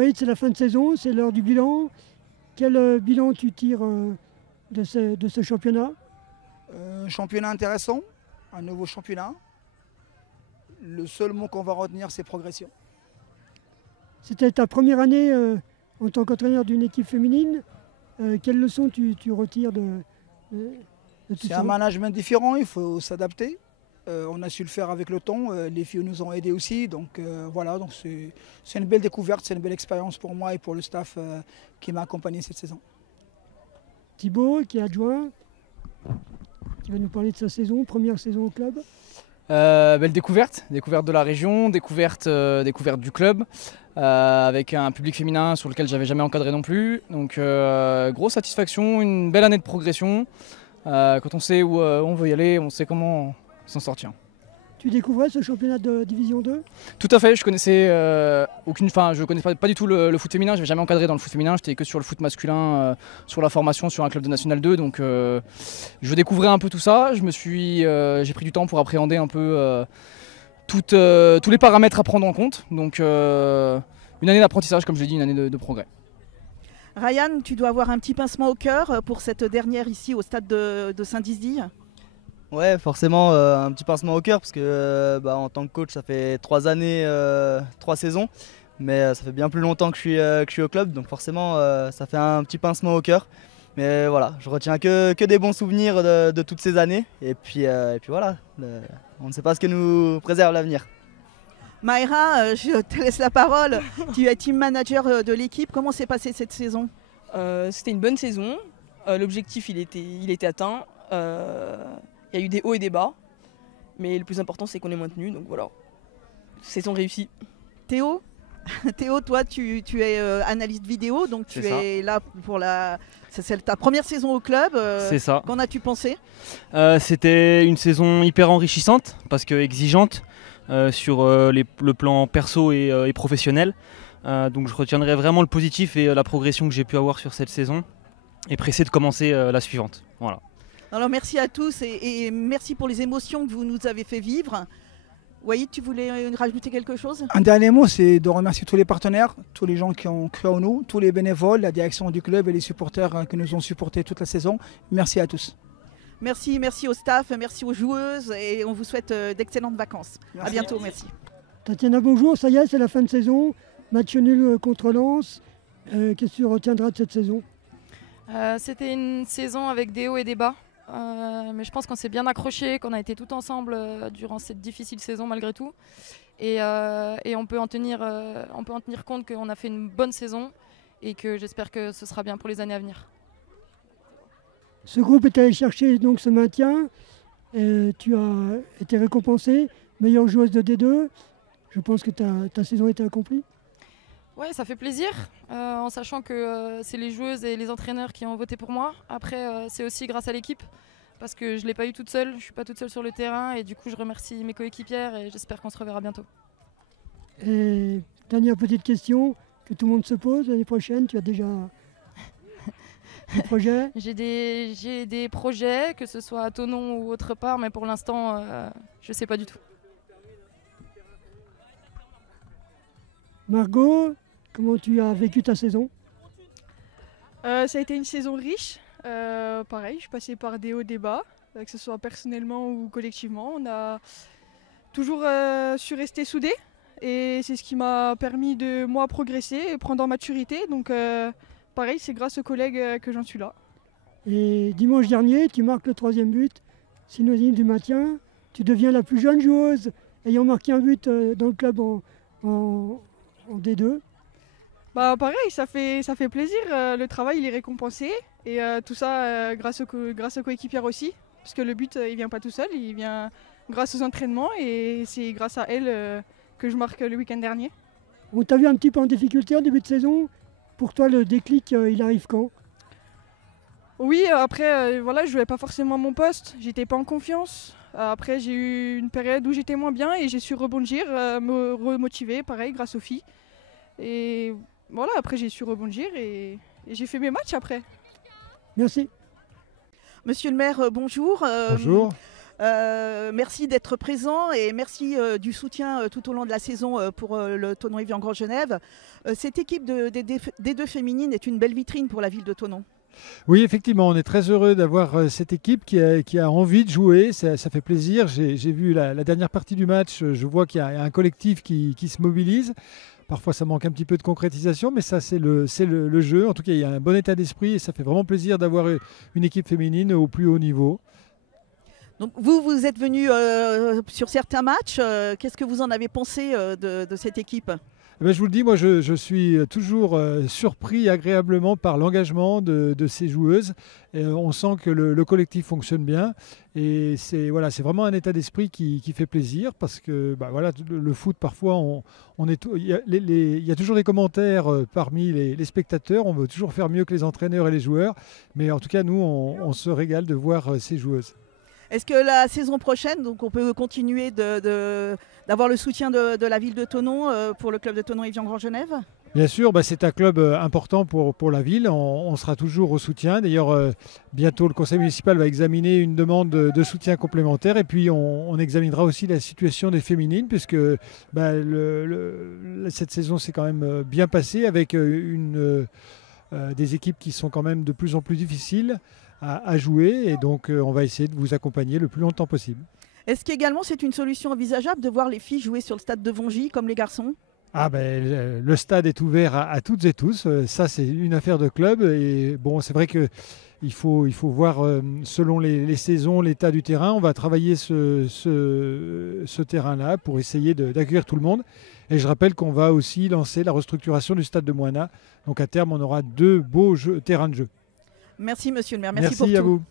Wade, c'est la fin de saison, c'est l'heure du bilan. Quel bilan tu tires de ce championnat? Championnat intéressant, un nouveau championnat. Le seul mot qu'on va retenir, c'est progression. C'était ta première année en tant qu'entraîneur d'une équipe féminine. Quelles leçons tu retires de tout C'est ça? un management différent, il faut s'adapter. On a su le faire avec le temps, les filles nous ont aidés aussi. Donc voilà, donc c'est une belle découverte, c'est une belle expérience pour moi et pour le staff qui m'a accompagné cette saison. Thibaut, qui est adjoint, qui va nous parler de sa saison, première saison au club. Belle découverte de la région, découverte du club, avec un public féminin sur lequel j'avais jamais encadré non plus. Donc grosse satisfaction, une belle année de progression. Quand on sait où on veut y aller, on sait comment s'en sortir. Tu découvrais ce championnat de Division 2? Tout à fait, je connaissais je connaissais pas du tout le foot féminin, je n'avais jamais encadré dans le foot féminin, j'étais que sur le foot masculin, sur la formation, sur un club de National 2, donc je découvrais un peu tout ça, j'ai pris du temps pour appréhender un peu tous les paramètres à prendre en compte, donc une année d'apprentissage, comme je l'ai dit, une année de progrès. Ryan, tu dois avoir un petit pincement au cœur pour cette dernière ici au stade de Saint-Dizier. Ouais, forcément un petit pincement au cœur parce que en tant que coach ça fait 3 années, 3 saisons, mais ça fait bien plus longtemps que je suis au club, donc forcément ça fait un petit pincement au cœur. Mais voilà, je retiens que des bons souvenirs de toutes ces années et puis voilà, on ne sait pas ce que nous préserve l'avenir. Maëra, je te laisse la parole. Tu es team manager de l'équipe. Comment s'est passée cette saison? C'était une bonne saison. L'objectif il était atteint. Il y a eu des hauts et des bas, mais le plus important c'est qu'on est maintenu, donc voilà, saison réussie. Théo, toi tu es analyste vidéo, donc tu es là pour c'est ta première saison au club. C'est ça. Qu'en as-tu pensé? C'était une saison hyper enrichissante, parce que exigeante sur le plan perso et professionnel. Donc je retiendrai vraiment le positif et la progression que j'ai pu avoir sur cette saison, et pressé de commencer la suivante. Voilà. Alors merci à tous et merci pour les émotions que vous nous avez fait vivre. Wahid, tu voulais rajouter quelque chose? Un dernier mot, c'est de remercier tous les partenaires, tous les gens qui ont cru en nous, tous les bénévoles, la direction du club et les supporters qui nous ont supportés toute la saison. Merci à tous. Merci au staff, merci aux joueuses et on vous souhaite d'excellentes vacances. Merci. À bientôt, merci. Tatiana, bonjour, ça y est, c'est la fin de saison. Match nul contre Lens. Qu'est-ce que tu retiendras de cette saison? C'était une saison avec des hauts et des bas. Mais je pense qu'on s'est bien accroché, qu'on a été tout ensemble durant cette difficile saison malgré tout. Et on peut en tenir compte qu'on a fait une bonne saison et que j'espère que ce sera bien pour les années à venir. Ce groupe est allé chercher donc ce maintien. Tu as été récompensée, meilleure joueuse de D2. Je pense que ta saison a été accomplie. Oui, ça fait plaisir, en sachant que c'est les joueuses et les entraîneurs qui ont voté pour moi. Après, c'est aussi grâce à l'équipe, parce que je ne l'ai pas eu toute seule, je ne suis pas toute seule sur le terrain, et du coup je remercie mes coéquipières et j'espère qu'on se reverra bientôt. Et dernière petite question que tout le monde se pose, l'année prochaine, tu as déjà des projets? J'ai des projets, que ce soit à Thonon ou autre part, mais pour l'instant, je ne sais pas du tout. Margot, comment tu as vécu ta saison? Ça a été une saison riche. Pareil, je suis passée par des hauts, des bas, que ce soit personnellement ou collectivement. On a toujours su rester soudés et c'est ce qui m'a permis de moi progresser et prendre en maturité. Donc pareil, c'est grâce aux collègues que j'en suis là. Et dimanche dernier, tu marques le 3e but, synonyme du maintien. Tu deviens la plus jeune joueuse ayant marqué un but dans le club en D2. Bah pareil, ça fait plaisir, le travail il est récompensé et tout ça grâce aux coéquipières aussi, parce que le but il vient pas tout seul, il vient grâce aux entraînements et c'est grâce à elles que je marque le week-end dernier. On t'a vu un petit peu en difficulté en début de saison. Pour toi le déclic il arrive quand? Oui, après voilà, je jouais pas forcément mon poste, j'étais pas en confiance. Après j'ai eu une période où j'étais moins bien et j'ai su rebondir, me remotiver, pareil grâce aux filles. Et voilà, après j'ai su rebondir et j'ai fait mes matchs après. Merci. Monsieur le maire, bonjour. Bonjour. Merci d'être présent et merci du soutien tout au long de la saison pour le Thonon-Évian-Grand Genève. Cette équipe des deux féminines est une belle vitrine pour la ville de Thonon. Oui, effectivement, on est très heureux d'avoir cette équipe qui a envie de jouer. Ça fait plaisir. J'ai vu la dernière partie du match. Je vois qu'il y a un collectif qui se mobilise. Parfois, ça manque un petit peu de concrétisation, mais ça, c'est le jeu. En tout cas, il y a un bon état d'esprit et ça fait vraiment plaisir d'avoir une équipe féminine au plus haut niveau. Donc vous êtes venu sur certains matchs. Qu'est-ce que vous en avez pensé de cette équipe ? Je vous le dis, moi je suis toujours surpris agréablement par l'engagement de ces joueuses. Et on sent que le collectif fonctionne bien et c'est vraiment un état d'esprit qui fait plaisir parce que le foot parfois il y a toujours des commentaires parmi les spectateurs, on veut toujours faire mieux que les entraîneurs et les joueurs, mais en tout cas nous on se régale de voir ces joueuses. Est-ce que la saison prochaine, donc on peut continuer d'avoir le soutien de la ville de Thonon pour le club de Thonon-Évian-Grand Genève ? Bien sûr, c'est un club important pour la ville. On sera toujours au soutien. D'ailleurs, bientôt le conseil municipal va examiner une demande de soutien complémentaire et puis on examinera aussi la situation des féminines puisque cette saison s'est quand même bien passée avec des équipes qui sont quand même de plus en plus difficiles à jouer et donc on va essayer de vous accompagner le plus longtemps possible. Est-ce qu'également c'est une solution envisageable de voir les filles jouer sur le stade de Vongy comme les garçons ? Le stade est ouvert à toutes et tous, ça c'est une affaire de club et bon c'est vrai qu'il faut voir selon les saisons l'état du terrain, on va travailler ce terrain-là pour essayer d'accueillir tout le monde et je rappelle qu'on va aussi lancer la restructuration du stade de Moina, donc à terme on aura 2 beaux terrains de jeu. Merci monsieur le maire, merci pour tout. Merci à vous.